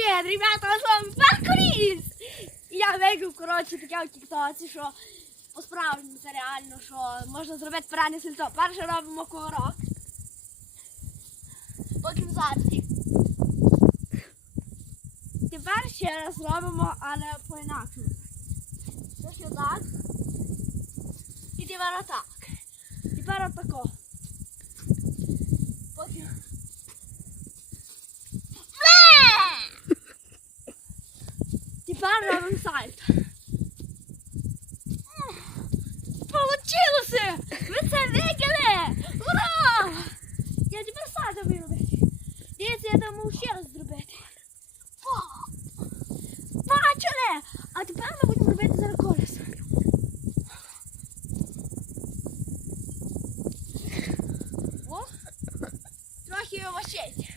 Всем привет, ребята, з вами Паркуріс! Я виграв, коротше, таке у тіктоці, що по-справжньому це реально, що можна зробити пране сільцо. Перше робимо кувырок. Потім задній. Тепер ще раз робимо, але по-інакшому. Це так. І тепер отак. Тепер отако. banner on inside. Получилося! Ви це виділи! Ура! Я тепер саду виробити. Дивіться, я думаю, ще раз зробити. Бачили! А тепер ми будемо робити зараз колесо. О! Трохи овочей.